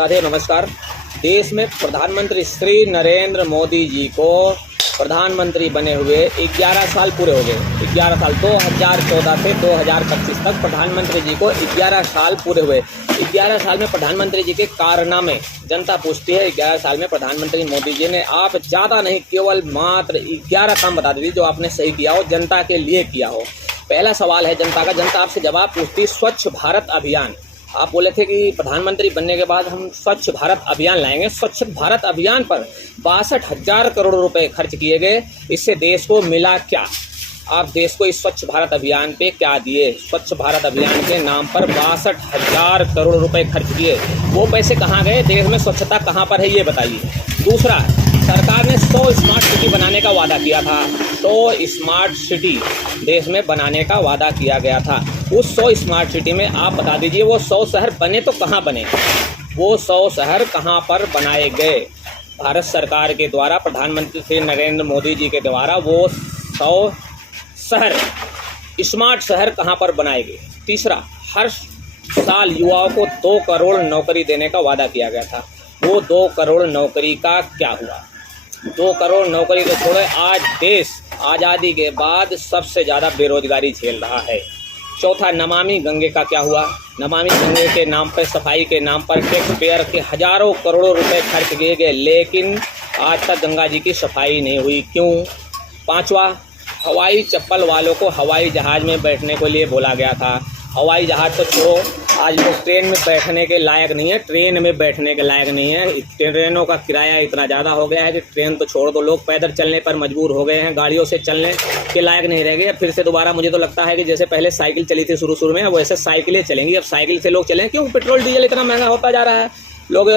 साथियों नमस्कार। देश में प्रधानमंत्री श्री नरेंद्र मोदी जी को प्रधानमंत्री बने हुए 11 साल पूरे हो गए। 11 साल 2014 से 2025 तक प्रधानमंत्री जी को 11 साल पूरे हुए। 11 साल में प्रधानमंत्री जी के कारनामे जनता पूछती है। 11 साल में प्रधानमंत्री मोदी जी ने आप ज़्यादा नहीं केवल मात्र 11 काम बता दीजिए जो आपने सही किया हो, जनता के लिए किया हो। पहला सवाल है जनता का, जनता आपसे जवाब पूछती स्वच्छ भारत अभियान। आप बोले थे कि प्रधानमंत्री बनने के बाद हम स्वच्छ भारत अभियान लाएंगे। स्वच्छ भारत अभियान पर 62,000 करोड़ रुपए खर्च किए गए। इससे देश को मिला क्या? आप देश को इस स्वच्छ भारत अभियान पे क्या दिए? स्वच्छ भारत अभियान के नाम पर 62,000 करोड़ रुपए खर्च किए। वो पैसे कहाँ गए? देश में स्वच्छता कहाँ पर है ये बताइए। दूसरा, सरकार ने 100 स्मार्ट सिटी बनाने का वादा किया था। 100 स्मार्ट सिटी देश में बनाने का वादा किया गया था। उस 100 स्मार्ट सिटी में आप बता दीजिए वो 100 शहर बने तो कहाँ बने? वो 100 शहर कहाँ पर बनाए गए? भारत सरकार के द्वारा, प्रधानमंत्री श्री नरेंद्र मोदी जी के द्वारा वो 100 शहर, स्मार्ट शहर कहाँ पर बनाए गए? तीसरा, हर साल युवाओं को 2 करोड़ नौकरी देने का वादा किया गया था। वो 2 करोड़ नौकरी का क्या हुआ? 2 करोड़ नौकरी को छोड़े आज देश आज़ादी के बाद सबसे ज़्यादा बेरोजगारी झेल रहा है। चौथा, नमामि गंगे का क्या हुआ? नमामि गंगे के नाम पर, सफाई के नाम पर टैक्स पेयर के हजारों करोड़ों रुपए खर्च किए गए, लेकिन आज तक गंगा जी की सफाई नहीं हुई। क्यों? पांचवा, हवाई चप्पल वालों को हवाई जहाज़ में बैठने के लिए बोला गया था। हवाई जहाज़ तो छोड़ो, आज लोग ट्रेन में बैठने के लायक नहीं है। ट्रेन में बैठने के लायक नहीं है। ट्रेनों का किराया इतना ज़्यादा हो गया है कि ट्रेन तो छोड़ दो, लोग पैदल चलने पर मजबूर हो गए हैं। गाड़ियों से चलने के लायक नहीं रह गए। फिर से दोबारा मुझे तो लगता है कि जैसे पहले साइकिल चली थी शुरू में, वैसे साइकिलें चलेंगी। अब साइकिल से लोग चलें क्यों? पेट्रोल डीजल इतना महंगा होता जा रहा है। लोग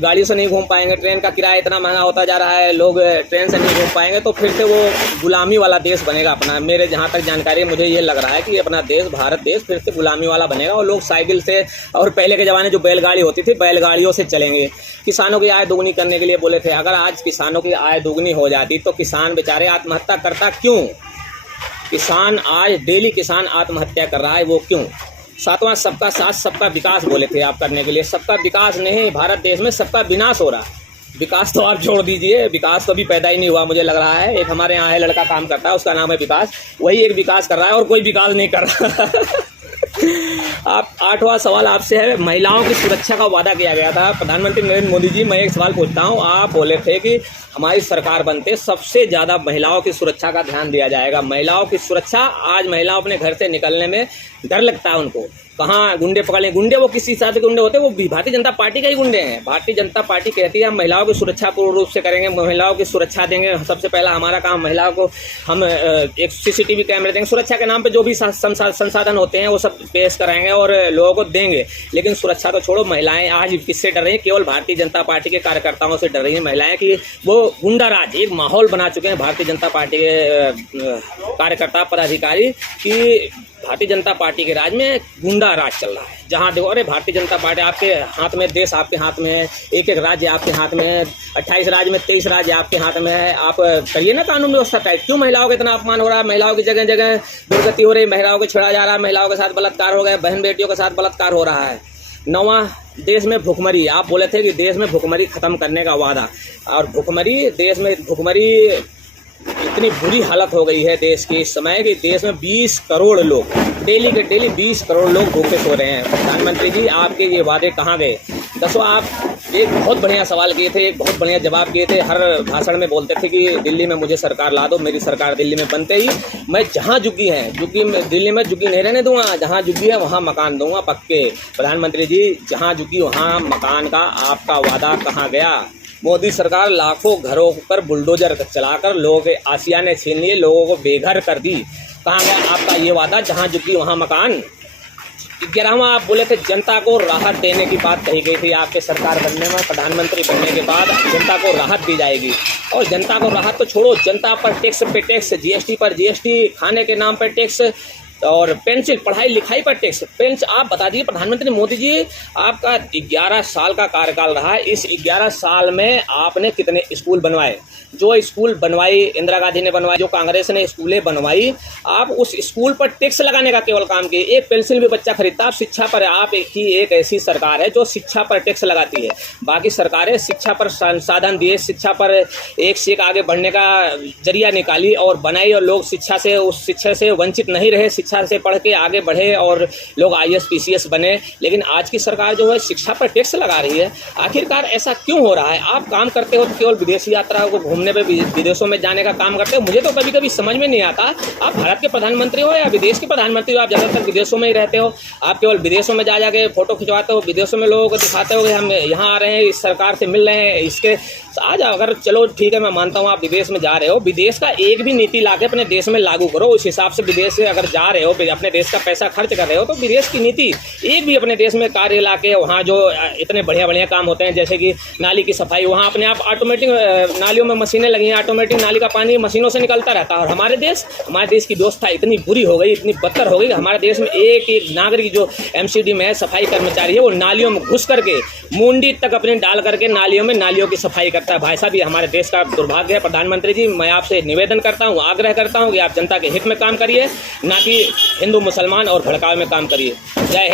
गाड़ियों से नहीं घूम पाएंगे। ट्रेन का किराया इतना महंगा होता जा रहा है, लोग ट्रेन से नहीं घूम पाएंगे। तो फिर से वो गुलामी वाला देश बनेगा अपना। मेरे जहाँ तक जानकारी है, मुझे ये लग रहा है कि अपना देश, भारत देश, फिर से गुलामी वाला बनेगा और लोग साइकिल से, और पहले के ज़माने जो बैलगाड़ी होती थी, बैलगाड़ियों से चलेंगे। किसानों की आय दोगुनी करने के लिए बोले थे। अगर आज किसानों की आय दोगुनी हो जाती तो किसान बेचारे आत्महत्या करता क्यों? किसान आज डेली किसान आत्महत्या कर रहा है, वो क्यों? सातवां, सबका साथ सबका विकास बोले थे आप करने के लिए। सबका विकास नहीं, भारत देश में सबका विनाश हो रहा है। विकास तो आप छोड़ दीजिए, विकास तो अभी पैदा ही नहीं हुआ मुझे लग रहा है। एक हमारे यहाँ है, लड़का काम करता है, उसका नाम है विकास, वही एक विकास कर रहा है और कोई विकास नहीं कर रहा। आप 8वां सवाल आपसे है, महिलाओं की सुरक्षा का वादा किया गया था। प्रधानमंत्री नरेंद्र मोदी जी, मैं एक सवाल पूछता हूँ। आप बोले थे कि हमारी सरकार बनते सबसे ज़्यादा महिलाओं की सुरक्षा का ध्यान दिया जाएगा। महिलाओं की सुरक्षा, आज महिलाओं अपने घर से निकलने में डर लगता है उनको। कहाँ गुंडे पकड़ लें? गुंडे वो किस हिसाब से गुंडे होते हैं? वो भारतीय जनता पार्टी का ही गुंडे हैं। भारतीय जनता पार्टी कहती है हम महिलाओं की सुरक्षा पूर्ण रूप से करेंगे, महिलाओं की सुरक्षा देंगे। सबसे पहला हमारा काम, महिलाओं को हम एक CCTV कैमरे देंगे। सुरक्षा के नाम पे जो भी संसाधन होते हैं वो सब पेश कराएंगे और लोगों को देंगे। लेकिन सुरक्षा तो छोड़ो, महिलाएं आज किससे डर रही हैं? केवल भारतीय जनता पार्टी के कार्यकर्ताओं से डर रही हैं महिलाएं कि वो गुंडा राज, एक माहौल बना चुके हैं भारतीय जनता पार्टी के कार्यकर्ता, पदाधिकारी, कि भारतीय जनता पार्टी के राज में गुंडा राज चल रहा है। जहाँ देखो, अरे भारतीय जनता पार्टी आपके हाथ में, देश आपके हाथ में है, एक राज्य आपके हाथ में है, 28 राज्य में 23 राज्य आपके हाथ में है। आप करिए ना कानून व्यवस्था टाइप। क्यों महिलाओं का इतना अपमान हो रहा है? महिलाओं की जगह जगह दुर्गति हो रही है, महिलाओं को छेड़ा जा रहा है, महिलाओं के साथ बलात्कार हो गए, बहन बेटियों के साथ बलात्कार हो रहा है। 9वां, देश में भुखमरी। आप बोले थे कि देश में भुखमरी खत्म करने का वादा, और भुखमरी, देश में भुखमरी इतनी बुरी हालत हो गई है देश की इस समय कि देश में 20 करोड़ लोग, डेली के डेली 20 करोड़ लोग भूखे सो रहे हैं। प्रधानमंत्री जी, आपके ये वादे कहाँ गए? 10वां, आप एक बहुत बढ़िया सवाल किए थे, एक बहुत बढ़िया जवाब किए थे। हर भाषण में बोलते थे कि दिल्ली में मुझे सरकार ला दो, मेरी सरकार दिल्ली में बनते ही मैं जहाँ झुग्गी है, दिल्ली में झुग्गी नहीं रहने दूंगा, जहाँ झुग्गी है वहाँ मकान दूंगा पक्के। प्रधानमंत्री जी, जहाँ झुग्गी वहाँ मकान का आपका वादा कहाँ गया? मोदी सरकार लाखों घरों पर बुलडोजर चलाकर लोगों के आशियाने छीन लिए, लोगों को बेघर कर दी। कहाँ गया आपका ये वादा, जहाँ झुग्गी वहाँ मकान? 11वां, आप बोले थे जनता को राहत देने की बात कही गई थी आपके सरकार बनने में। प्रधानमंत्री बनने के बाद जनता को राहत दी जाएगी। और जनता को राहत तो छोड़ो, जनता पर टैक्स पे टैक्स, GST पर GST, खाने के नाम पर टैक्स, और पेंसिल, पढ़ाई लिखाई पर टैक्स, पेंसिल। आप बता दीजिए प्रधानमंत्री मोदी जी, आपका 11 साल का कार्यकाल रहा है, इस 11 साल में आपने कितने स्कूल बनवाए? जो स्कूल बनवाई इंदिरा गांधी ने बनवाई, जो कांग्रेस ने स्कूलें बनवाई, आप उस स्कूल पर टैक्स लगाने का केवल काम किए। एक पेंसिल भी बच्चा खरीदता, आप शिक्षा पर, आप एक ऐसी सरकार है जो शिक्षा पर टैक्स लगाती है। बाकी सरकारें शिक्षा पर संसाधन दिए, शिक्षा पर एक से एक आगे बढ़ने का जरिया निकाली और बनाई, और लोग शिक्षा से, उस शिक्षा से वंचित नहीं रहे, शिक्षा से पढ़ के आगे बढ़े और लोग IAS PCS बने। लेकिन आज की सरकार जो है शिक्षा पर टैक्स लगा रही है। आखिरकार ऐसा क्यों हो रहा है? आप काम करते हो तो केवल विदेशी यात्रा को घूमने पे, विदेशों में जाने का काम करते हो। मुझे तो कभी कभी समझ में नहीं आता, आप भारत के प्रधानमंत्री हो या विदेश के प्रधानमंत्री हो, आप ज़्यादातर विदेशों में ही रहते हो। आप केवल विदेशों में जा जाके फोटो खिंचवाते हो, विदेशों में लोगों को दिखाते हो कि हम यहाँ आ रहे हैं, इस सरकार से मिल रहे हैं। इसके आज अगर चलो ठीक है, मैं मानता हूँ आप विदेश में जा रहे हो, विदेश का एक भी नीति लाके अपने देश में लागू करो। उस हिसाब से विदेश से अगर जा रहे हो, अपने देश का पैसा खर्च कर रहे हो, तो विदेश की नीति एक भी अपने देश में कार्य लाके, वहाँ जो इतने बढ़िया बढ़िया काम होते हैं, जैसे कि नाली की सफाई, वहाँ अपने आप ऑटोमेटिक नालियों में मशीनें लगी हैं, ऑटोमेटिक नाली का पानी मशीनों से निकलता रहता है। और हमारे देश की व्यवस्था इतनी बुरी हो गई, इतनी बदतर हो गई कि हमारे देश में एक एक नागरिक जो MCD में है, सफाई कर्मचारी है, वो नालियों में घुस करके मुंडी तक अपने डाल करके नालियों की सफाई करता है। भाई साहब, ये हमारे देश का दुर्भाग्य है। प्रधानमंत्री जी, मैं आपसे निवेदन करता हूँ, आग्रह करता हूँ कि आप जनता के हित में काम करिए, ना कि हिंदू मुसलमान और भड़काव में काम करिए। जय हिंद।